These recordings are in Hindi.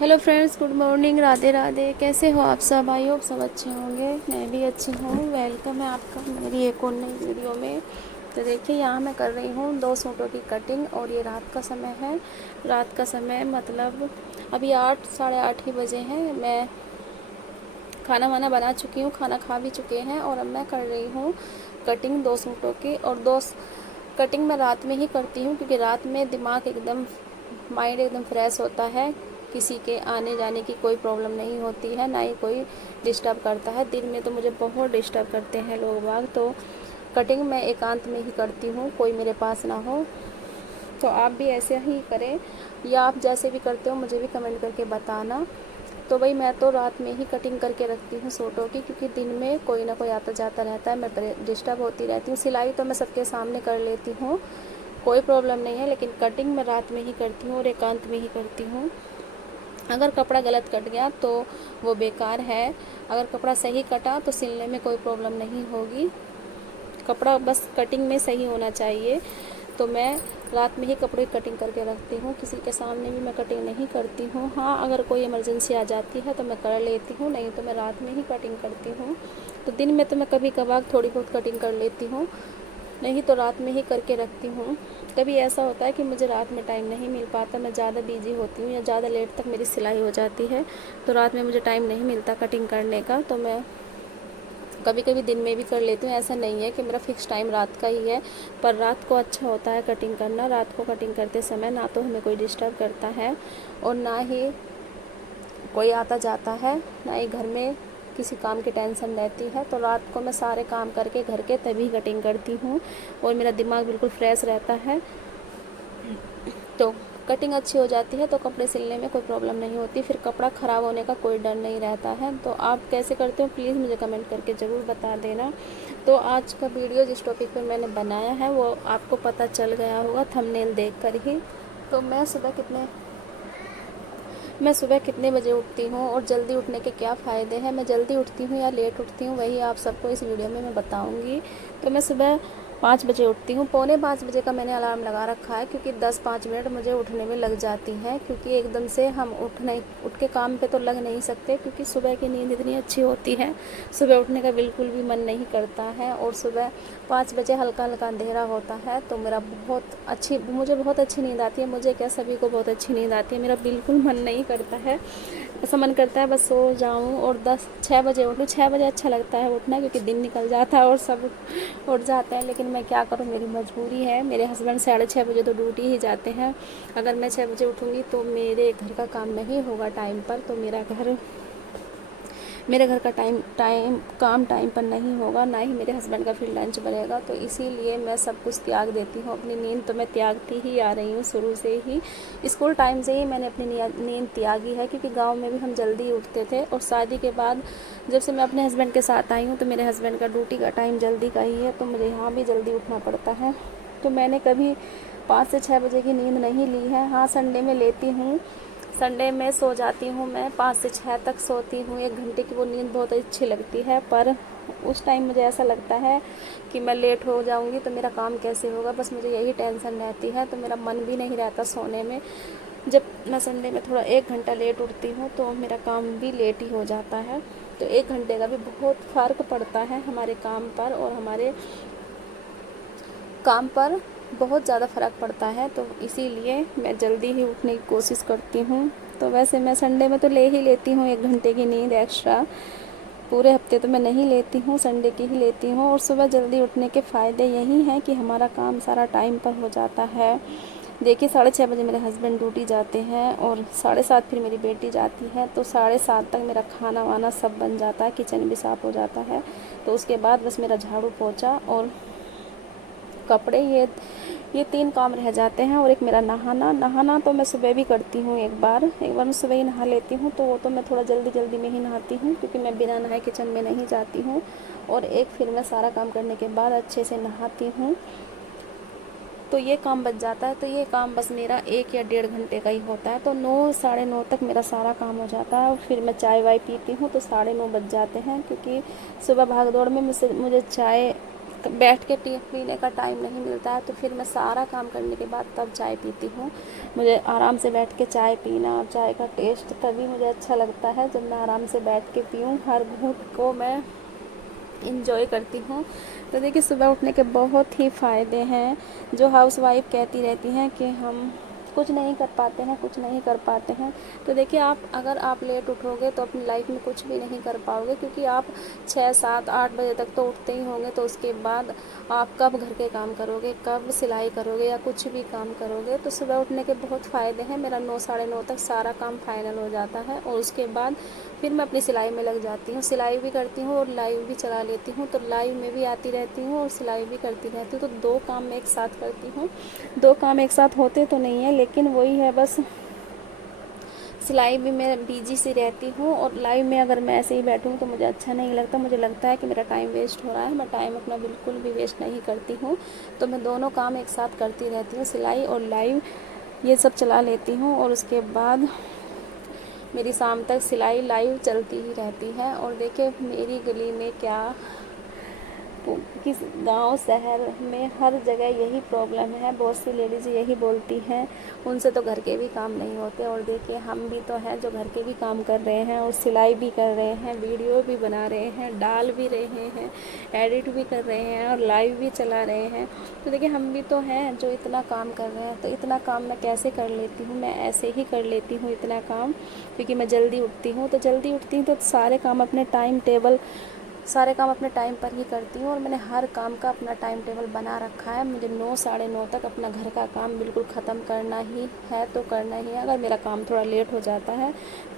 Hello friends, good morning, Radhe Radhe. कैसे हो आप सब? आई होप सब अच्छे होंगे। मैं भी अच्छी हूँ। वेलकम है आपका मेरी एक और नई वीडियो में। तो देखिए, यहाँ मैं कर रही हूँ 2 सूटों की कटिंग और ये रात का समय है। रात का समय मतलब अभी 8 साढ़े 8 ही बजे हैं। मैं खाना वाना बना चुकी हूँ, खाना खा भी चुके हैं और अब मैं कर रही हूँ कटिंग 2 सूटों की। और 2 कटिंग मैं रात में ही करती हूँ क्योंकि रात में दिमाग एकदम माइंड एकदम फ्रेश होता है। किसी के आने जाने की कोई प्रॉब्लम नहीं होती है, ना ही कोई डिस्टर्ब करता है। दिन में तो मुझे बहुत डिस्टर्ब करते हैं लोग बाग। तो कटिंग मैं एकांत में ही करती हूँ, कोई मेरे पास ना हो। तो आप भी ऐसे ही करें, या आप जैसे भी करते हो मुझे भी कमेंट करके बताना। तो भाई, मैं तो रात में ही कटिंग करके रखती हूँ सूटों की, क्योंकि दिन में कोई ना कोई आता जाता रहता है, मैं डिस्टर्ब होती रहती हूँ। सिलाई तो मैं सबके सामने कर लेती हूँ, कोई प्रॉब्लम नहीं है, लेकिन कटिंग मैं रात में ही करती हूँ और एकांत में ही करती हूँ। अगर कपड़ा गलत कट गया तो वो बेकार है, अगर कपड़ा सही कटा तो सिलने में कोई प्रॉब्लम नहीं होगी। कपड़ा बस कटिंग में सही होना चाहिए। तो मैं रात में ही कपड़े की कटिंग करके रखती हूँ, किसी के सामने भी मैं कटिंग नहीं करती हूँ। हाँ, अगर कोई इमरजेंसी आ जाती है तो मैं कर लेती हूँ, नहीं तो मैं रात में ही कटिंग करती हूँ। तो दिन में तो मैं कभी कभार थोड़ी बहुत कटिंग कर लेती हूँ, नहीं तो रात में ही करके रखती हूँ। कभी ऐसा होता है कि मुझे रात में टाइम नहीं मिल पाता, मैं ज़्यादा बिजी होती हूँ या ज़्यादा लेट तक मेरी सिलाई हो जाती है, तो रात में मुझे टाइम नहीं मिलता कटिंग करने का। तो मैं कभी कभी दिन में भी कर लेती हूँ। ऐसा नहीं है कि मेरा फ़िक्स टाइम रात का ही है, पर रात को अच्छा होता है कटिंग करना। रात को कटिंग करते समय ना तो हमें कोई डिस्टर्ब करता है और ना ही कोई आता जाता है, ना ही घर में किसी काम की टेंशन रहती है। तो रात को मैं सारे काम करके घर के तभी कटिंग करती हूँ और मेरा दिमाग बिल्कुल फ्रेश रहता है। तो कटिंग अच्छी हो जाती है तो कपड़े सिलने में कोई प्रॉब्लम नहीं होती, फिर कपड़ा ख़राब होने का कोई डर नहीं रहता है। तो आप कैसे करते हो प्लीज़ मुझे कमेंट करके ज़रूर बता देना। तो आज का वीडियो जिस टॉपिक पर मैंने बनाया है वो आपको पता चल गया होगा थंबनेल देख कर ही। तो मैं सुबह कितने बजे उठती हूँ और जल्दी उठने के क्या फ़ायदे हैं, मैं जल्दी उठती हूँ या लेट उठती हूँ, वही आप सबको इस वीडियो में मैं बताऊँगी। तो मैं सुबह 5 बजे उठती हूँ। पौने 5 बजे का मैंने अलार्म लगा रखा है, क्योंकि 10-5 मिनट मुझे उठने में लग जाती हैं, क्योंकि एकदम से हम उठ के काम पे तो लग नहीं सकते, क्योंकि सुबह की नींद इतनी अच्छी होती है, सुबह उठने का बिल्कुल भी मन नहीं करता है। और सुबह 5 बजे हल्का हल्का अंधेरा होता है तो मुझे बहुत अच्छी नींद आती है। मुझे क्या, सभी को बहुत अच्छी नींद आती है। मेरा बिल्कुल मन नहीं करता है, ऐसा मन करता है बस सो जाऊं और 6 बजे उठूँ। 6 बजे अच्छा लगता है उठना, क्योंकि दिन निकल जाता है और सब उठ जाते हैं। लेकिन मैं क्या करूं, मेरी मजबूरी है। मेरे हस्बैंड 6:30 बजे तो ड्यूटी ही जाते हैं। अगर मैं 6 बजे उठूंगी तो मेरे घर का काम नहीं होगा टाइम पर, तो मेरे घर का काम टाइम पर नहीं होगा, ना ही मेरे हस्बैंड का फिर लंच बनेगा। तो इसीलिए मैं सब कुछ त्याग देती हूँ। अपनी नींद तो मैं त्यागती ही आ रही हूँ शुरू से ही, स्कूल टाइम से ही मैंने अपनी नींद त्यागी है, क्योंकि गांव में भी हम जल्दी उठते थे। और शादी के बाद जब से मैं अपने हस्बैंड के साथ आई हूँ तो मेरे हस्बैंड का ड्यूटी का टाइम जल्दी का ही है, तो मुझे यहाँ भी जल्दी उठना पड़ता है। तो मैंने कभी 5 से 6 बजे की नींद नहीं ली है। हाँ, संडे में लेती हूँ, संडे में सो जाती हूँ, मैं 5 से 6 तक सोती हूँ। 1 घंटे की वो नींद बहुत अच्छी लगती है, पर उस टाइम मुझे ऐसा लगता है कि मैं लेट हो जाऊँगी तो मेरा काम कैसे होगा, बस मुझे यही टेंशन रहती है। तो मेरा मन भी नहीं रहता सोने में। जब मैं संडे में थोड़ा 1 घंटा लेट उठती हूँ तो मेरा काम भी लेट ही हो जाता है। तो 1 घंटे का भी बहुत फ़र्क पड़ता है हमारे काम पर, और हमारे काम पर बहुत ज़्यादा फ़र्क पड़ता है। तो इसीलिए मैं जल्दी ही उठने की कोशिश करती हूँ। तो वैसे मैं संडे में तो ले ही लेती हूँ 1 घंटे की नींद एक्स्ट्रा, पूरे हफ्ते तो मैं नहीं लेती हूँ, संडे की ही लेती हूँ। और सुबह जल्दी उठने के फ़ायदे यही हैं कि हमारा काम सारा टाइम पर हो जाता है। देखिए, 6:30 बजे मेरे हस्बैंड ड्यूटी जाते हैं और 7:30 फिर मेरी बेटी जाती है, तो 7:30 तक मेरा खाना वाना सब बन जाता है, किचन भी साफ़ हो जाता है। तो उसके बाद बस मेरा झाड़ू पोछा और कपड़े, ये 3 काम रह जाते हैं। और एक मेरा नहाना तो मैं सुबह भी करती हूँ। एक बार मैं सुबह ही नहा लेती हूँ, तो वो तो मैं थोड़ा जल्दी जल्दी में ही नहाती हूँ, क्योंकि मैं बिना नहाए किचन में नहीं जाती हूँ। और एक फिर मैं सारा काम करने के बाद अच्छे से नहाती हूँ, तो ये काम बच जाता है। तो ये काम बस मेरा 1 या 1.5 घंटे का ही होता है। तो 9 साढ़े 9 तक मेरा सारा काम हो जाता है। और फिर मैं चाय वाय पीती हूँ तो 9:30 बज जाते हैं, क्योंकि सुबह भाग दौड़ में मुझे चाय बैठ के टी पीने का टाइम नहीं मिलता है, तो फिर मैं सारा काम करने के बाद तब चाय पीती हूँ। मुझे आराम से बैठ के चाय पीना और चाय का टेस्ट तभी मुझे अच्छा लगता है जब मैं आराम से बैठ के पीऊँ, हर घूंट को मैं इंजॉय करती हूँ। तो देखिए सुबह उठने के बहुत ही फ़ायदे हैं। जो हाउसवाइफ कहती रहती हैं कि हम कुछ नहीं कर पाते हैं, कुछ नहीं कर पाते हैं, तो देखिए अगर आप लेट उठोगे तो अपनी लाइफ में कुछ भी नहीं कर पाओगे, क्योंकि आप 6, 7, 8 बजे तक तो उठते ही होंगे। तो उसके बाद आप कब घर के काम करोगे, कब सिलाई करोगे या कुछ भी काम करोगे। तो सुबह उठने के बहुत फ़ायदे हैं। मेरा 9, साढ़े 9 तक सारा काम फाइनल हो जाता है और उसके बाद फिर मैं अपनी सिलाई में लग जाती हूँ। सिलाई भी करती हूँ और लाइव भी चला लेती हूँ, तो लाइव में भी आती रहती हूँ और सिलाई भी करती रहती हूँ। तो 2 काम मैं एक साथ करती हूँ। 2 काम एक साथ होते तो नहीं है, लेकिन वही है बस, सिलाई भी मैं बिजी सी रहती हूँ और लाइव में अगर मैं ऐसे ही बैठूँ तो मुझे अच्छा नहीं लगता। मुझे लगता है कि मेरा टाइम वेस्ट हो रहा है। मैं टाइम अपना बिल्कुल भी वेस्ट नहीं करती हूँ। तो मैं दोनों काम एक साथ करती रहती हूँ, सिलाई और लाइव ये सब चला लेती हूँ। और उसके बाद मेरी शाम तक सिलाई लाइव चलती ही रहती है। और देखिए मेरी गली में क्या, किस गांव शहर में हर जगह यही प्रॉब्लम है। बहुत सी लेडीज़ यही बोलती हैं उनसे तो घर के भी काम नहीं होते। और देखिए हम भी तो हैं जो घर के भी काम कर रहे हैं और सिलाई भी कर रहे हैं, वीडियो भी बना रहे हैं, डाल भी रहे हैं, एडिट भी कर रहे हैं और लाइव भी चला रहे हैं। तो देखिए हम भी तो हैं जो इतना काम कर रहे हैं। तो इतना काम मैं कैसे कर लेती हूँ, मैं ऐसे ही कर लेती हूँ इतना काम, क्योंकि मैं जल्दी उठती हूँ। तो जल्दी उठती हूँ तो सारे काम अपने टाइम पर ही करती हूँ और मैंने हर काम का अपना टाइम टेबल बना रखा है। मुझे 9, साढ़े 9 तक अपना घर का काम बिल्कुल ख़त्म करना ही है तो करना ही है। अगर मेरा काम थोड़ा लेट हो जाता है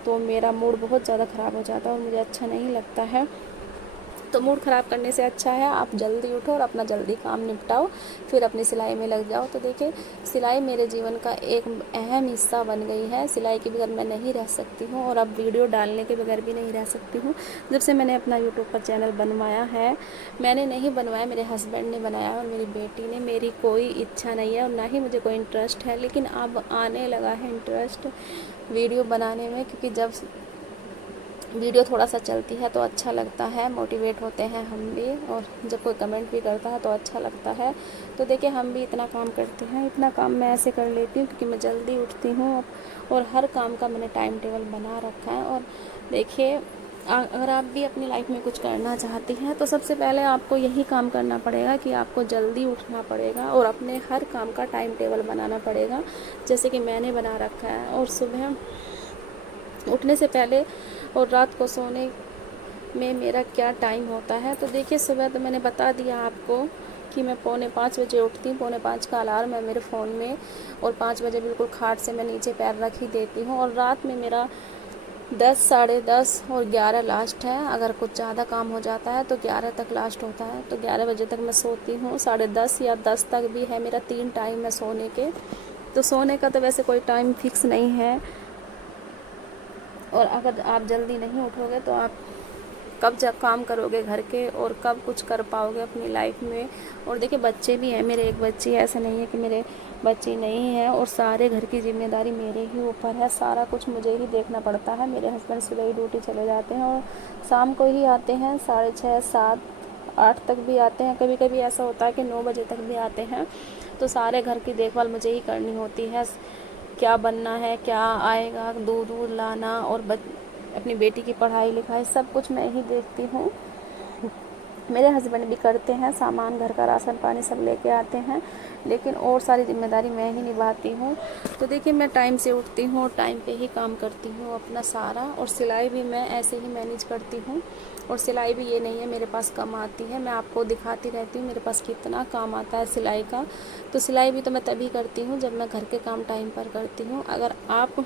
तो मेरा मूड बहुत ज़्यादा ख़राब हो जाता है और मुझे अच्छा नहीं लगता है। तो मूड ख़राब करने से अच्छा है आप जल्दी उठो और अपना जल्दी काम निपटाओ, फिर अपनी सिलाई में लग जाओ। तो देखिए सिलाई मेरे जीवन का एक अहम हिस्सा बन गई है। सिलाई के बगैर मैं नहीं रह सकती हूँ और अब वीडियो डालने के बगैर भी नहीं रह सकती हूँ। जब से मैंने अपना यूट्यूब पर चैनल बनवाया है, मैंने नहीं बनवाया, मेरे हस्बैंड ने बनाया और मेरी बेटी ने। मेरी कोई इच्छा नहीं है और ना ही मुझे कोई इंटरेस्ट है, लेकिन अब आने लगा है इंटरेस्ट वीडियो बनाने में, क्योंकि जब वीडियो थोड़ा सा चलती है तो अच्छा लगता है, मोटिवेट होते हैं हम भी, और जब कोई कमेंट भी करता है तो अच्छा लगता है। तो देखिए हम भी इतना काम करते हैं, इतना काम मैं ऐसे कर लेती हूँ क्योंकि मैं जल्दी उठती हूँ और हर काम का मैंने टाइम टेबल बना रखा है। और देखिए अगर आप भी अपनी लाइफ में कुछ करना चाहती हैं तो सबसे पहले आपको यही काम करना पड़ेगा कि आपको जल्दी उठना पड़ेगा और अपने हर काम का टाइम टेबल बनाना पड़ेगा, जैसे कि मैंने बना रखा है। और सुबह उठने से पहले और रात को सोने में मेरा क्या टाइम होता है, तो देखिए सुबह तो मैंने बता दिया आपको कि मैं 4:45 बजे उठती हूँ। 4:45 का अलार्म है मेरे फ़ोन में और 5 बजे बिल्कुल खाट से मैं नीचे पैर रख ही देती हूँ। और रात में मेरा 10, साढ़े 10 और 11 लास्ट है। अगर कुछ ज़्यादा काम हो जाता है तो 11 तक लास्ट होता है, तो 11 बजे तक मैं सोती हूँ। 10:30 या 10 तक भी है मेरा, 3 टाइम है सोने के। तो सोने का तो वैसे कोई टाइम फिक्स नहीं है। और अगर आप जल्दी नहीं उठोगे तो आप कब जब काम करोगे घर के और कब कुछ कर पाओगे अपनी लाइफ में। और देखिए बच्चे भी हैं, मेरे एक बच्ची है, ऐसा नहीं है कि मेरे बच्ची नहीं है। और सारे घर की जिम्मेदारी मेरे ही ऊपर है, सारा कुछ मुझे ही देखना पड़ता है। मेरे हस्बैंड सुबह ही ड्यूटी चले जाते हैं और शाम को ही आते हैं, 6:30, 7, 8 तक भी आते हैं। कभी कभी ऐसा होता है कि 9 बजे तक भी आते हैं। तो सारे घर की देखभाल मुझे ही करनी होती है, क्या बनना है, क्या आएगा, दूध लाना और अपनी बेटी की पढ़ाई लिखाई सब कुछ मैं ही देखती हूँ। मेरे हस्बैंड भी करते हैं, सामान घर का राशन पानी सब लेके आते हैं, लेकिन और सारी जिम्मेदारी मैं ही निभाती हूँ। तो देखिए मैं टाइम से उठती हूँ और टाइम पे ही काम करती हूँ अपना सारा। और सिलाई भी मैं ऐसे ही मैनेज करती हूँ। और सिलाई भी ये नहीं है मेरे पास कम आती है, मैं आपको दिखाती रहती हूँ मेरे पास कितना काम आता है सिलाई का। तो सिलाई भी तो मैं तभी करती हूँ जब मैं घर के काम टाइम पर करती हूँ। अगर आप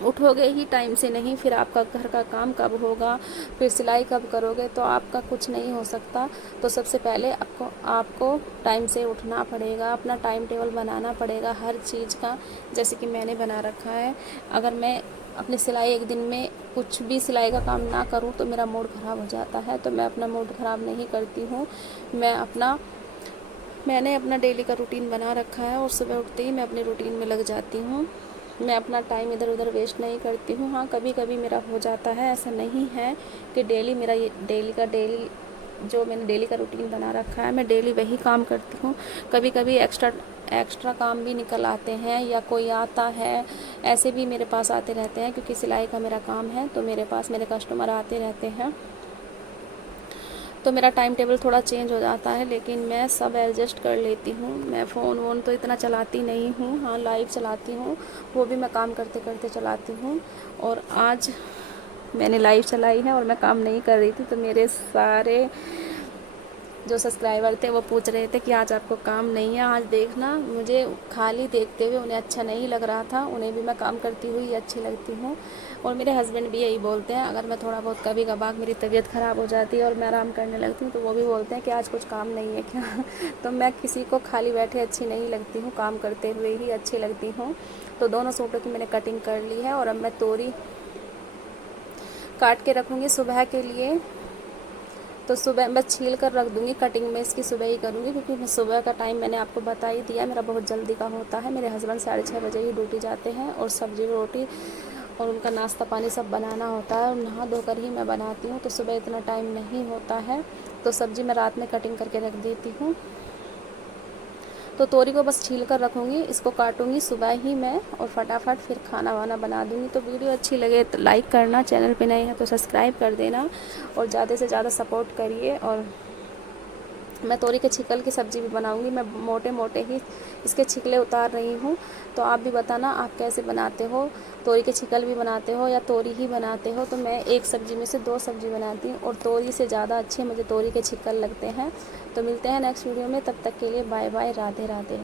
उठोगे ही टाइम से नहीं, फिर आपका घर का काम कब होगा, फिर सिलाई कब करोगे, तो आपका कुछ नहीं हो सकता। तो सबसे पहले आपको टाइम से उठना पड़ेगा, अपना टाइम टेबल बनाना पड़ेगा हर चीज़ का, जैसे कि मैंने बना रखा है। अगर मैं अपनी सिलाई एक दिन में कुछ भी सिलाई का काम ना करूं तो मेरा मूड ख़राब हो जाता है, तो मैं अपना मूड ख़राब नहीं करती हूँ। मैंने अपना डेली का रूटीन बना रखा है और सुबह उठते ही मैं अपने रूटीन में लग जाती हूँ। मैं अपना टाइम इधर उधर वेस्ट नहीं करती हूँ। हाँ कभी कभी मेरा हो जाता है, ऐसा नहीं है कि डेली मेरा ये डेली का डेली जो मैंने डेली का रूटीन बना रखा है, मैं डेली वही काम करती हूँ। कभी कभी एक्स्ट्रा काम भी निकल आते हैं या कोई आता है, ऐसे भी मेरे पास आते रहते हैं, क्योंकि सिलाई का मेरा काम है तो मेरे पास मेरे कस्टमर आते रहते हैं, तो मेरा टाइम टेबल थोड़ा चेंज हो जाता है, लेकिन मैं सब एडजस्ट कर लेती हूँ। मैं फ़ोन वोन तो इतना चलाती नहीं हूँ, हाँ लाइव चलाती हूँ, वो भी मैं काम करते करते चलाती हूँ। और आज मैंने लाइव चलाई है और मैं काम नहीं कर रही थी, तो मेरे सारे जो सब्सक्राइबर थे वो पूछ रहे थे कि आज आपको काम नहीं है। आज देखना, मुझे खाली देखते हुए उन्हें अच्छा नहीं लग रहा था, उन्हें भी मैं काम करती हुई अच्छी लगती हूँ। और मेरे हस्बैंड भी यही बोलते हैं, अगर मैं थोड़ा बहुत कभी कभार मेरी तबीयत ख़राब हो जाती है और मैं आराम करने लगती हूँ तो वो भी बोलते हैं कि आज कुछ काम नहीं है क्या। तो मैं किसी को खाली बैठे अच्छी नहीं लगती हूँ, काम करते हुए ही अच्छी लगती हूँ। तो दोनों सूटों की मैंने कटिंग कर ली है और अब मैं तोरी काट के रखूँगी सुबह के लिए। तो सुबह बस छील कर रख दूँगी, कटिंग में इसकी सुबह ही करूँगी, क्योंकि मैं सुबह का टाइम मैंने आपको बता ही दिया, मेरा बहुत जल्दी का होता है। मेरे हस्बैंड 6:30 बजे ही ड्यूटी जाते हैं और सब्ज़ी रोटी और उनका नाश्ता पानी सब बनाना होता है, और नहा धोकर ही मैं बनाती हूँ, तो सुबह इतना टाइम नहीं होता है। तो सब्ज़ी मैं रात में कटिंग करके रख देती हूँ। तो तोरी को बस छील कर रखूँगी, इसको काटूँगी सुबह ही मैं और फटाफट फिर खाना वाना बना दूँगी। तो वीडियो अच्छी लगे तो लाइक करना, चैनल पे नए हैं तो सब्सक्राइब कर देना और ज़्यादा से ज़्यादा सपोर्ट करिए। और मैं तोरी के छिकल की सब्ज़ी भी बनाऊँगी, मैं मोटे मोटे ही इसके छिकले उतार रही हूँ। तो आप भी बताना आप कैसे बनाते हो, तोरी के छिकल भी बनाते हो या तोरी ही बनाते हो। तो मैं एक सब्ज़ी में से 2 सब्ज़ी बनाती हूँ और तोरी से ज़्यादा अच्छे मुझे तोरी के छिकल लगते हैं। तो मिलते हैं नेक्स्ट वीडियो में, तब तक के लिए बाय बाय, राधे राधे।